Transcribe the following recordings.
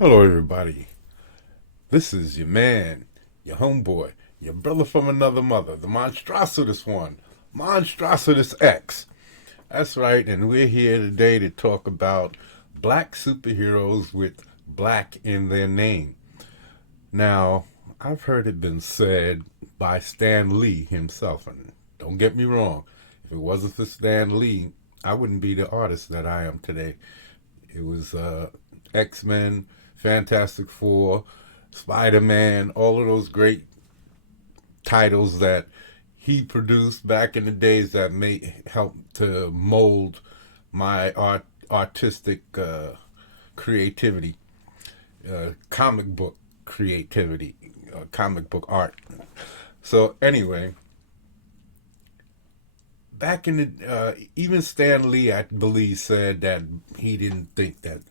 Hello, everybody. This is your man, your homeboy, your brother from another mother, the Monstrositus one, Monstrositus X. That's right, and we're here today to talk about black superheroes with black in their name. Now, I've heard it been said by Stan Lee himself, and don't get me wrong, if it wasn't for Stan Lee, I wouldn't be the artist that I am today. It was X-Men, Fantastic Four, Spider-Man, all of those great titles that he produced back in the days that may help to mold my artistic creativity, comic book creativity, comic book art. So anyway, back in the even Stan Lee, I believe, said that he didn't think that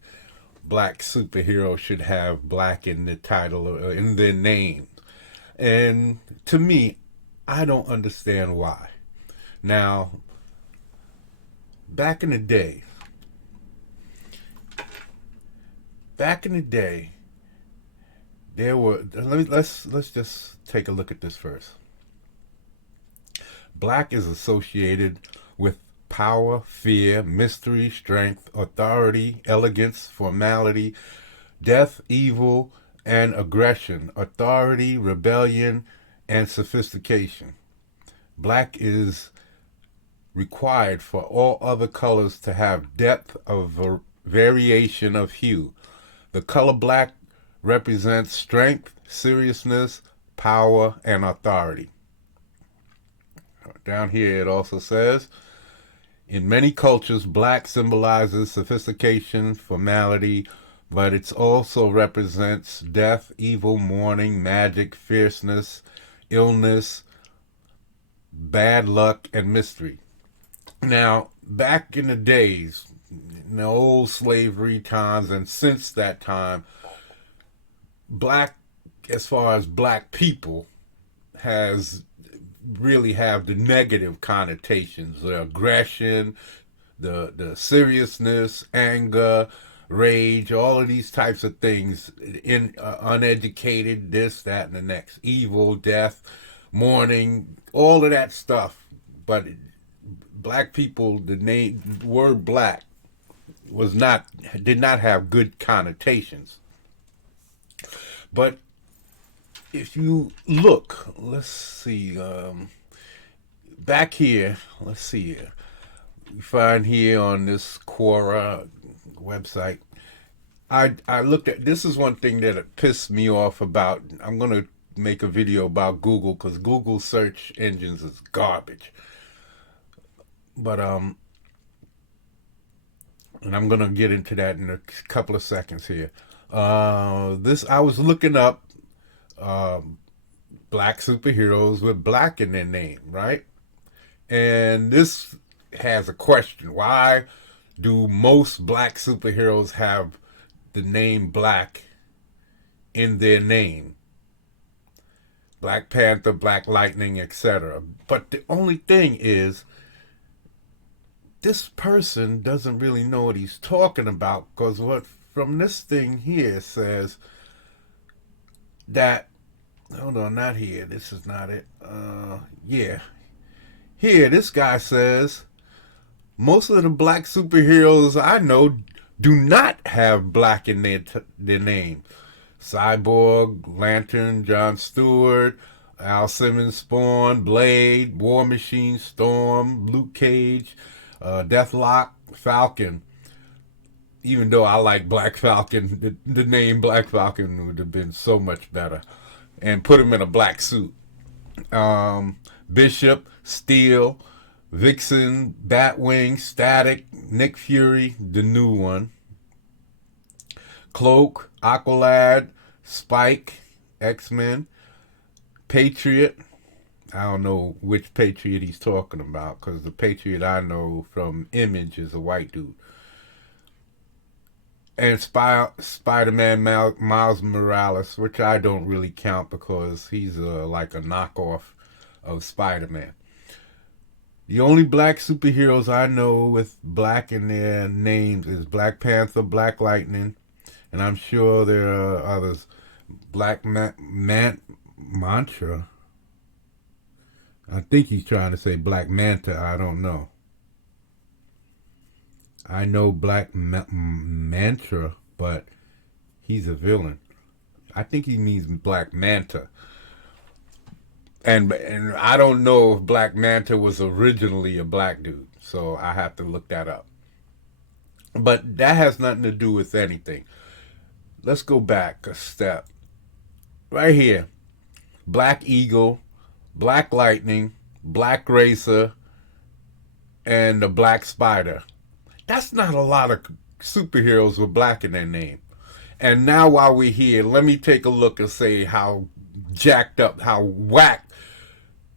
black superheroes should have black in the title or in their name. And to me, I don't understand why. Now, back in the day, back in the day, there were let's just take a look at this first. Black is associated with power, fear, mystery, strength, authority, elegance, formality, death, evil, and aggression, authority, rebellion, and sophistication. Black is required for all other colors to have depth of variation of hue. The color black represents strength, seriousness, power, and authority. Down here it also says, in many cultures, black symbolizes sophistication, formality, but it also represents death, evil, mourning, magic, fierceness, illness, bad luck, and mystery. Now, back in the days, in the old slavery times, and since that time, black, as far as black people, has really have the negative connotations, the aggression, the seriousness, anger, rage, all of these types of things, in uneducated, this, that, and the next, evil, death, mourning, all of that stuff. But black people, the word black was not did not have good connotations. But if you look, let's see, back here, let's see here. We find here on this Quora website, I looked at, this is one thing that pissed me off about, I'm going to make a video about Google because Google search engines is garbage. But, and I'm going to get into that in a couple of seconds here. I was looking up black superheroes with black in their name, right? And this has a question. Why do most black superheroes have the name black in their name? Black Panther, Black Lightning, etc. But the only thing is, this person doesn't really know what he's talking about, because what from this thing here says that, hold on, not here, this is not it. Yeah. Here, this guy says, most of the black superheroes I know do not have black in their name. Cyborg, Lantern, John Stewart, Al Simmons, Spawn, Blade, War Machine, Storm, Luke Cage, Deathlock, Falcon. Even though I like Black Falcon, the name Black Falcon would have been so much better. And put him in a black suit. Bishop, Steel, Vixen, Batwing, Static, Nick Fury, the new one, Cloak, Aqualad, Spike, X-Men, Patriot. I don't know which Patriot he's talking about, because the Patriot I know from Image is a white dude. And Spider-Man Miles Morales, which I don't really count because he's like a knockoff of Spider-Man. The only black superheroes I know with black in their names is Black Panther, Black Lightning, And I'm sure there are others. Black Mantra. I think he's trying to say Black Manta. I don't know. I know Black Mantra, but he's a villain. I think he means Black Manta. And I don't know if Black Manta was originally a black dude, so I have to look that up. But that has nothing to do with anything. Let's go back a step. Right here. Black Eagle, Black Lightning, Black Racer, and the Black Spider. That's not a lot of superheroes with black in their name. And now while we're here, let me take a look and say how jacked up, how whack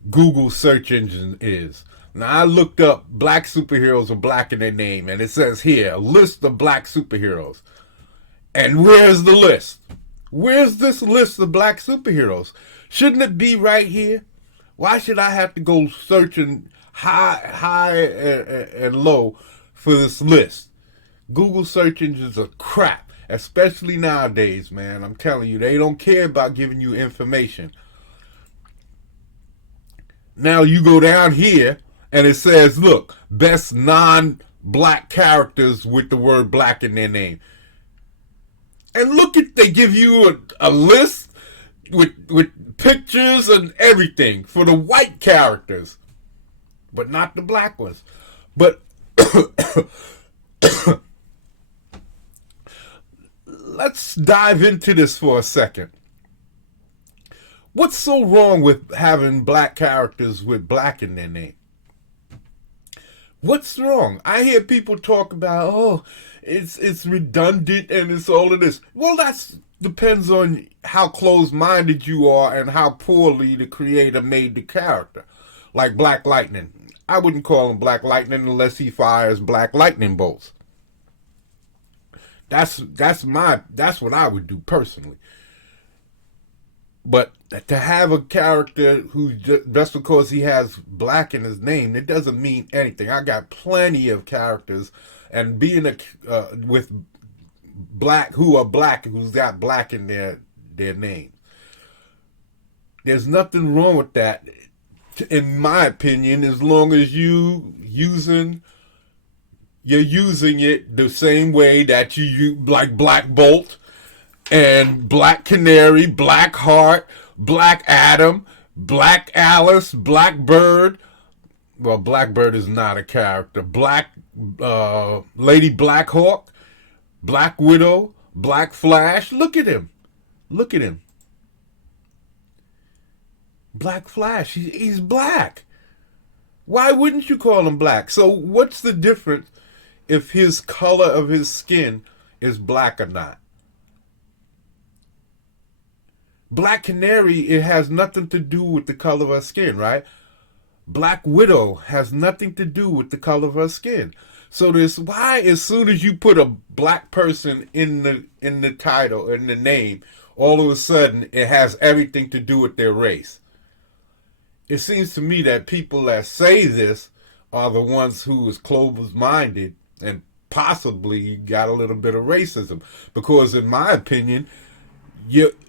Google search engine is. Now I looked up black superheroes with black in their name, and it says here, a list of black superheroes. And where's the list? Where's this list of black superheroes? Shouldn't it be right here? Why should I have to go searching high and low for this list? Google search engines are crap, especially nowadays, man. I'm telling you, they don't care about giving you information. Now you go down here and it says, look, best non-black characters with the word black in their name. And look at, they give you a list with pictures and everything for the white characters, but not the black ones. But let's dive into this for a second. What's so wrong with having black characters with black in their name? What's wrong? I hear people talk about, oh, it's redundant and it's all of this. Well, that depends on how close-minded you are and how poorly the creator made the character. Like Black Lightning. I wouldn't call him Black Lightning unless he fires black lightning bolts. That's what I would do personally. But to have a character who just because he has black in his name, it doesn't mean anything. I got plenty of characters, and being with black who are black, who's got black in their name. There's nothing wrong with that, in my opinion, as long as you're using it the same way that you use, like Black Bolt and Black Canary, Black Heart, Black Adam, Black Alice, Black Bird. Well, Blackbird is not a character. Black Lady Black Hawk, Black Widow, Black Flash. Look at him. Look at him. Black Flash. He's black. Why wouldn't you call him black? So what's the difference if his color of his skin is black or not? Black Canary, it has nothing to do with the color of her skin, right? Black Widow has nothing to do with the color of her skin. So this why as soon as you put a black person in the title, in the name, all of a sudden it has everything to do with their race. It seems to me that people that say this are the ones who is closed-minded and possibly got a little bit of racism. Because in my opinion,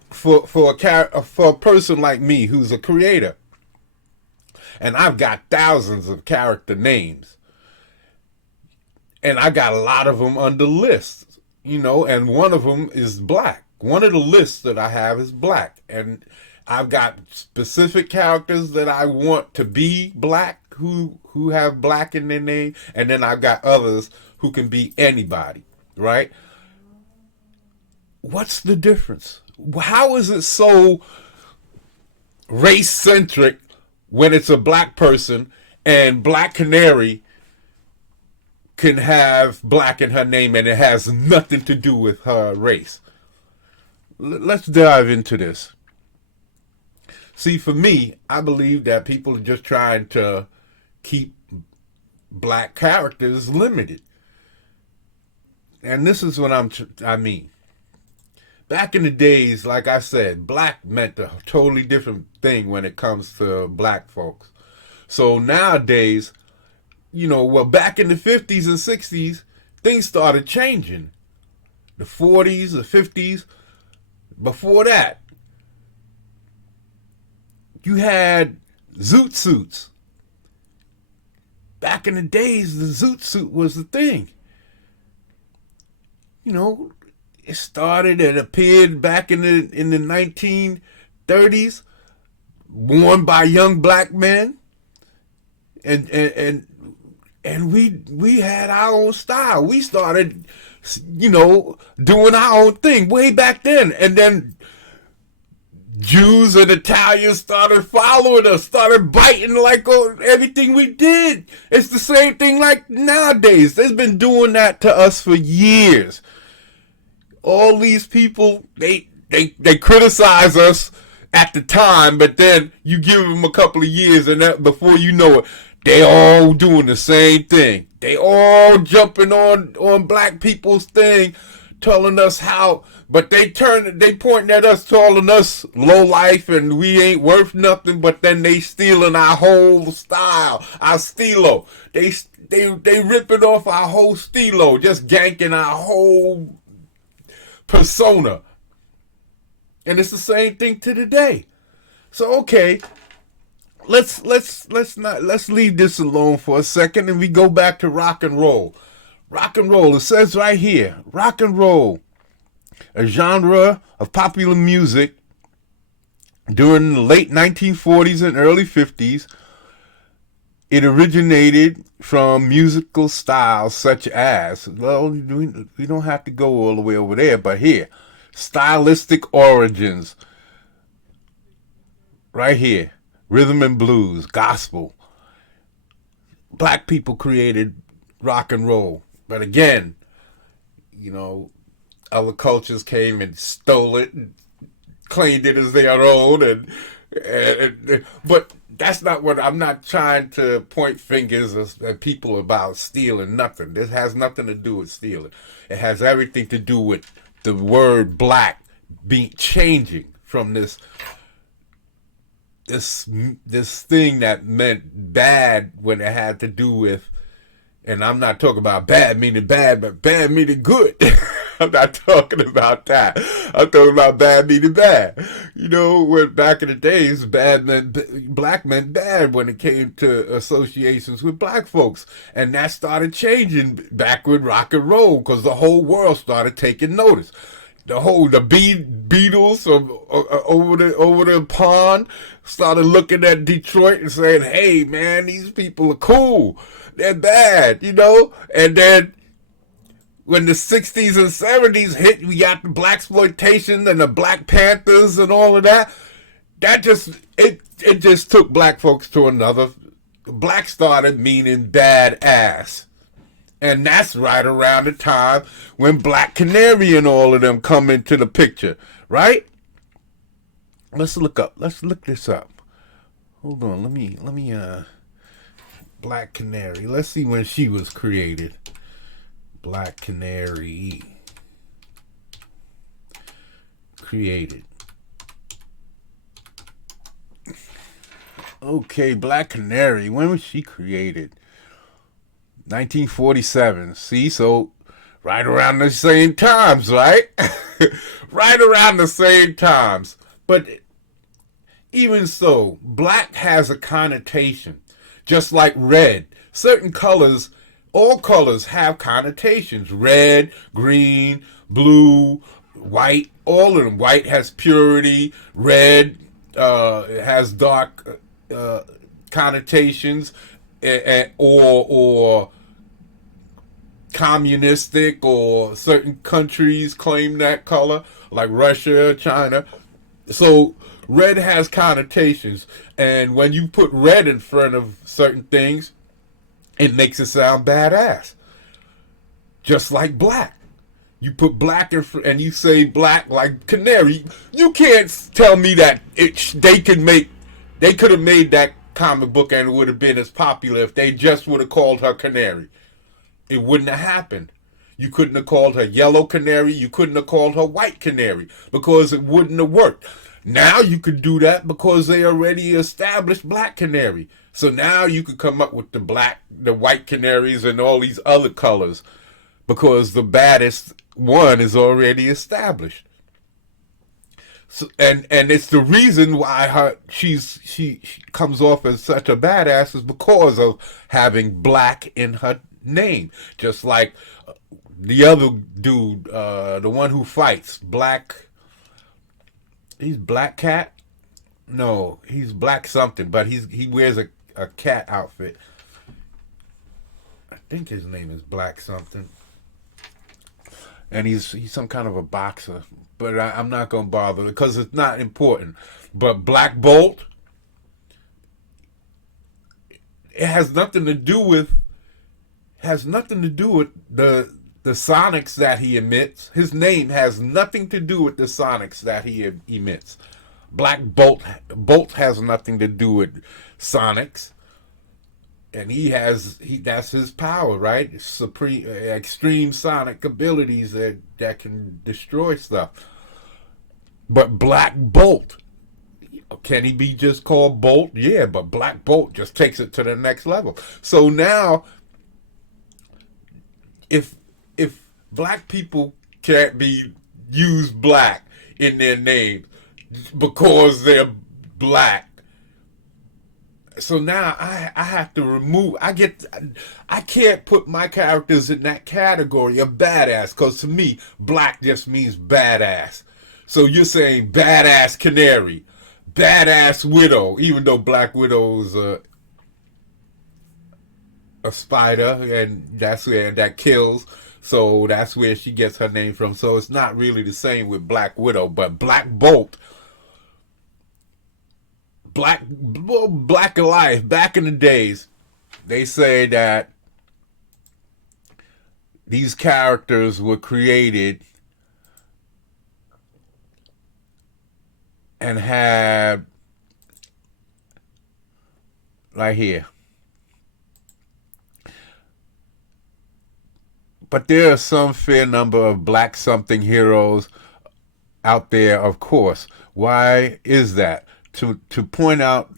for a person like me who's a creator, and I've got thousands of character names, and I got a lot of them under lists, and one of them is black. One of the lists that I have is black, and I've got specific characters that I want to be black, who have black in their name, and then I've got others who can be anybody, right? What's the difference? How is it so race-centric when it's a black person and Black Canary can have black in her name and it has nothing to do with her race? Let's dive into this. See, for me, I believe that people are just trying to keep black characters limited. And this is what I mean. Back in the days, like I said, black meant a totally different thing when it comes to black folks. So nowadays, back in the 50s and 60s, things started changing. the 40s, the 50s. Before that, you had Zoot Suits. Back in the days, the Zoot Suit was the thing. You know, it appeared back in the 1930s, worn by young black men, and we had our own style. We started, doing our own thing way back then, and then Jews and Italians started following us, started biting like everything we did. It's the same thing like nowadays. They've been doing that to us for years. All these people, they criticize us at the time, but then you give them a couple of years, and before you know it, they all doing the same thing. They all jumping on black people's thing, telling us how, but they pointing at us, calling us low life and we ain't worth nothing, but then they stealing our whole style, our stilo. They ripping off our whole stilo, just ganking our whole persona. And it's the same thing to today. So okay, let's leave this alone for a second and we go back to rock and roll. Rock and roll, it says right here, rock and roll, a genre of popular music during the late 1940s and early 50s. It originated from musical styles such as, well, we don't have to go all the way over there, but here, stylistic origins, right here, rhythm and blues, gospel. Black people created rock and roll. But again, other cultures came and stole it and claimed it as their own. But that's not what, I'm not trying to point fingers at people about stealing nothing. This has nothing to do with stealing. It has everything to do with the word black changing from this thing that meant bad when it had to do with, and I'm not talking about bad meaning bad, but bad meaning good. I'm not talking about that. I'm talking about bad meaning bad. When back in the days, black meant bad when it came to associations with black folks. And that started changing back with rock and roll because the whole world started taking notice. The Beatles over the pond started looking at Detroit and saying, hey, man, these people are cool. They're bad, And then when the 60s and 70s hit, we got the blaxploitation and the Black Panthers and all of that. That just took black folks to another. Black started meaning bad ass. And that's right around the time when Black Canary and all of them come into the picture, right? Let's look this up. Hold on, let me Black Canary. Let's see when she was created. Black Canary created. Okay, Black Canary, when was she created? 1947. See, so right around the same times, right? Right around the same times. But even so, black has a connotation, just like red. Certain colors, all colors have connotations. Red, green, blue, white, all of them. White has purity. Red has dark connotations, or communistic, or certain countries claim that color, like Russia, China. So red has connotations, and when you put red in front of certain things, it makes it sound badass. Just like black. You put black in front, and you say black like Canary. You can't tell me that they could have made that comic book and it would have been as popular if they just would have called her Canary. It wouldn't have happened. You couldn't have called her Yellow Canary. You couldn't have called her White Canary because it wouldn't have worked. Now you could do that because they already established Black Canary. So now you could come up with the white canaries and all these other colors because the baddest one is already established. So, and it's the reason why she comes off as such a badass is because of having black in her name. Just like the other dude, the one who fights, he's Black Cat. No, he's Black something, but he wears a cat outfit. I think his name is Black something, and he's some kind of a boxer. But I'm not gonna bother because it's not important. But Black Bolt, it has nothing to do with the sonics that he emits. His name has nothing to do with the sonics that he emits. Black Bolt has nothing to do with sonics, and that's his power, right? Supreme, extreme sonic abilities that can destroy stuff. But Black Bolt, can he be just called Bolt? Yeah, but Black Bolt just takes it to the next level. So now, if black people can't be used black in their names because they're black, so now I have to remove. I can't put my characters in that category of badass because to me, black just means badass. So you're saying badass Canary, badass Widow, even though Black Widow's a spider and that's where that kills. So that's where she gets her name from. So it's not really the same with Black Widow, but Black Bolt, Black Life, back in the days, they say that these characters were created and had, right here. But there are some fair number of black something heroes out there, of course. Why is that? To point out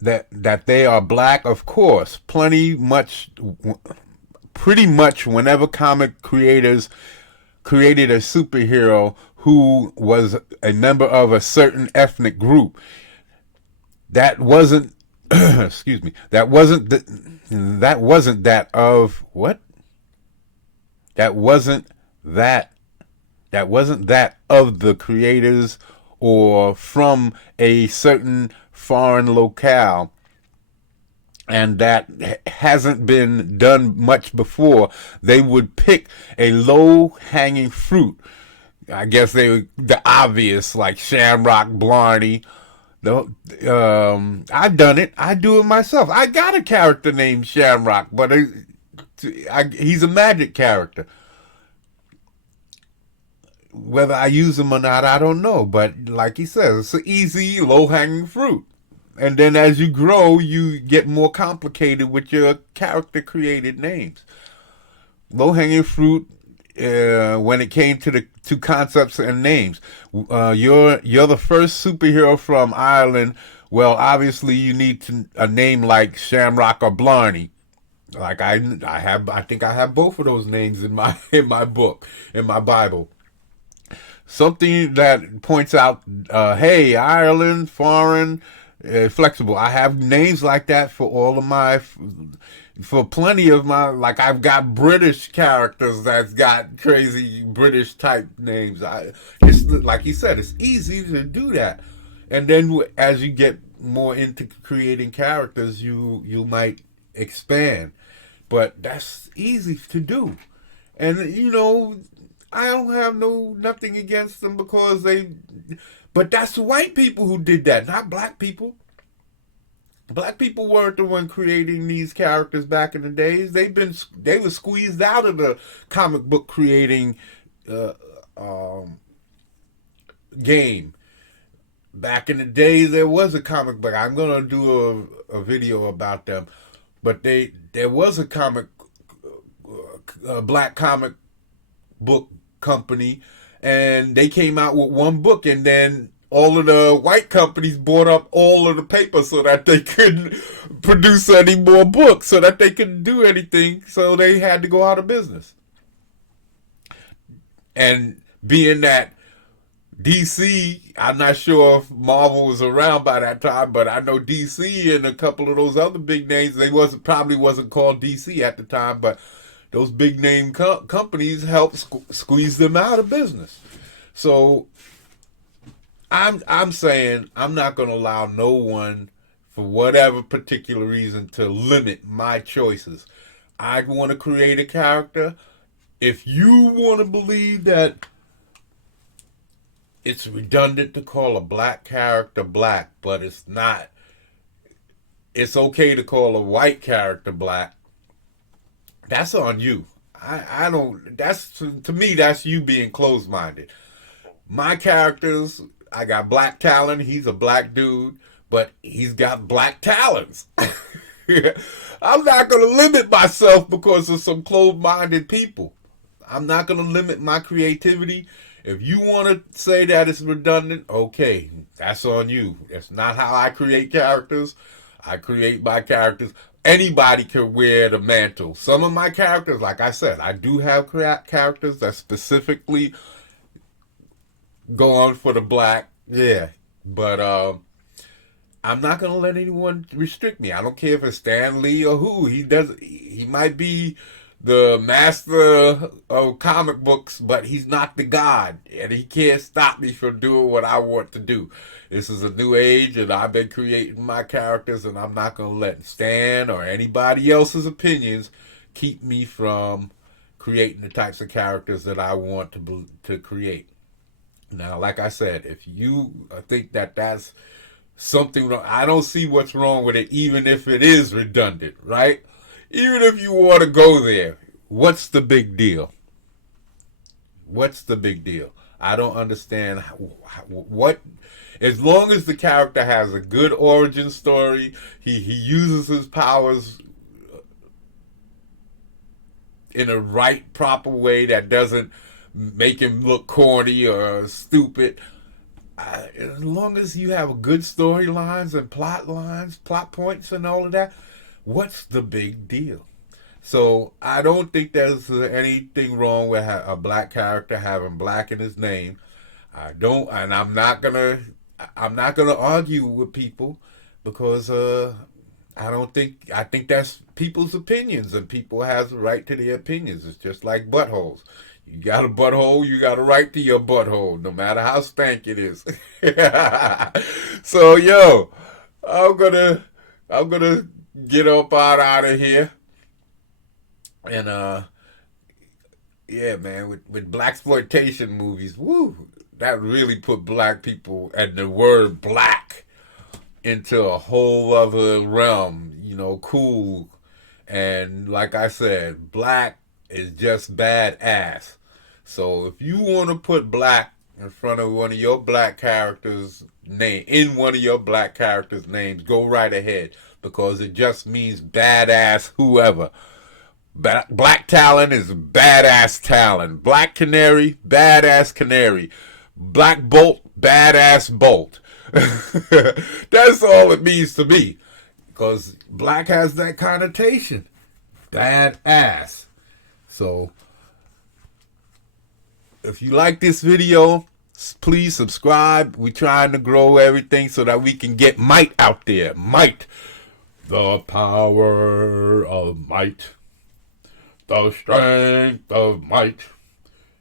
that they are black, of course. Pretty much whenever comic creators created a superhero who was a member of a certain ethnic group, that wasn't excuse me, that wasn't that of what? That wasn't that of the creators or from a certain foreign locale, and that hasn't been done much before. They would pick a low-hanging fruit. I guess the obvious, like Shamrock, Blarney. I've done it. I do it myself. I got a character named Shamrock, but he's a magic character. Whether I use him or not, I don't know. But like he says, it's an easy, low-hanging fruit. And then as you grow, you get more complicated with your character-created names. Low-hanging fruit, when it came to concepts and names. You're the first superhero from Ireland. Well, obviously you need a name like Shamrock or Blarney. Like I think I have both of those names in my book, in my Bible. Something that points out, hey, Ireland, foreign, flexible. I have names like that for all of for plenty of my, like I've got British characters that's got crazy British type names. It's like you said, it's easy to do that. And then as you get more into creating characters, you might expand. But that's easy to do. And I don't have nothing against them because but that's white people who did that, not black people. Black people weren't the one creating these characters back in the days. They were squeezed out of the comic book creating game. Back in the days, there was a comic book. I'm gonna do a video about them, but there was a black comic book company, and they came out with one book, and then all of the white companies bought up all of the paper so that they couldn't produce any more books, so that they couldn't do anything, so they had to go out of business. And being that DC, I'm not sure if Marvel was around by that time, but I know DC and a couple of those other big names, they probably wasn't called DC at the time, but those big name companies helped squeeze them out of business. So I'm saying I'm not going to allow no one, for whatever particular reason, to limit my choices. I want to create a character. If you want to believe that it's redundant to call a black character black, but it's not, it's okay to call a white character black, that's on you. I don't, that's, to me, that's you being closed-minded. My characters, I got Black Talon. He's a black dude, but he's got black talons. I'm not going to limit myself because of some closed-minded people. I'm not going to limit my creativity. If you want to say that it's redundant, okay, that's on you. That's not how I create characters. I create my characters. Anybody can wear the mantle. Some of my characters, like I said, I do have characters that specifically go on for the black. Yeah, but I'm not gonna let anyone restrict me. I don't care if it's Stan Lee or who. He might be the master of comic books, but he's not the god, and he can't stop me from doing what I want to do. This is a new age, and I've been creating my characters, and I'm not gonna let Stan or anybody else's opinions keep me from creating the types of characters that I want to create. Now, like I said, if you think that that's something wrong, I don't see what's wrong with it, even if it is redundant, right? Even if you want to go there, what's the big deal? What's the big deal? I don't understand what. As long as the character has a good origin story, he uses his powers in a right, proper way that doesn't make him look corny or stupid. As long as you have good storylines and plot lines, plot points, and all of that, what's the big deal? So I don't think there's anything wrong with a black character having black in his name. I don't, and I'm not gonna argue with people because I think that's people's opinions, and people has a right to their opinions. It's just like buttholes. You got a butthole, you got a right to your butthole, no matter how stank it is. So yo, I'm gonna get up out of here. And yeah, man, with blaxploitation movies, woo, that really put black people and the word black into a whole other realm, cool. And like I said, black is just badass. So if you want to put black in front of one of your black characters' name, in one of your black characters' names, go right ahead, because it just means badass whoever. Black Talon is badass Talon. Black Canary, badass Canary. Black Bolt, badass Bolt. That's all it means to me. Because black has that connotation. Badass. So, if you like this video, please subscribe. We're trying to grow everything so that we can get might out there. Might. The power of might. The strength of might.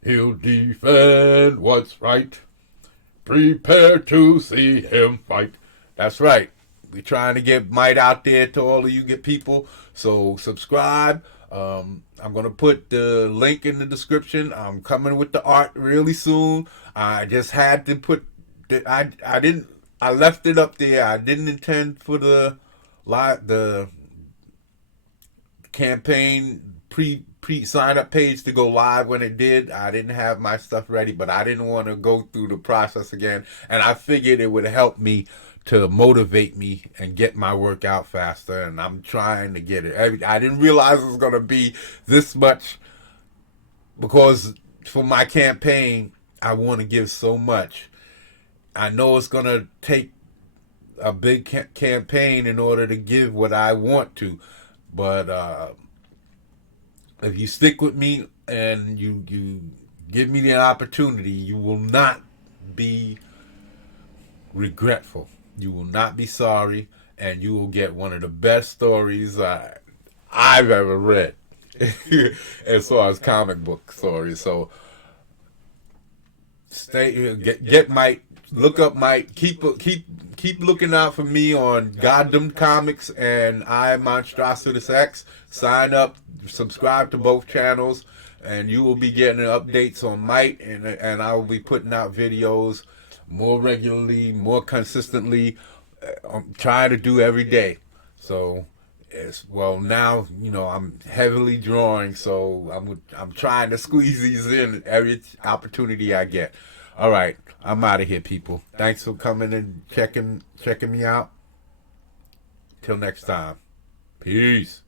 He'll defend what's right. Prepare to see him fight. That's right. We're trying to get might out there to all of you good people. So subscribe. I'm going to put the link in the description. I'm coming with the art really soon. I just had to put I left it up there. I didn't intend for the campaign pre sign up page to go live when it did. I didn't have my stuff ready, but I didn't want to go through the process again, and I figured it would help me to motivate me and get my work out faster, and I'm trying to get it. I didn't realize it was going to be this much, because for my campaign I want to give so much. I know it's going to take a big campaign in order to give what I want to, but if you stick with me and you Give me the opportunity. You will not be regretful. You will not be sorry, and you will get one of the best stories I've ever read as far as comic book stories. So get Mike, look up Mike, keep looking out for me on Goddamn Comics and MONSTROSITUS X. Sign up, subscribe to both channels, and you will be getting updates on Mike, and I will be putting out videos more regularly, more consistently. I'm trying to do every day. So well, now I'm heavily drawing, so I'm trying to squeeze these in every opportunity I get. All right, I'm out of here, people. Thanks for coming and checking me out. Till next time, peace.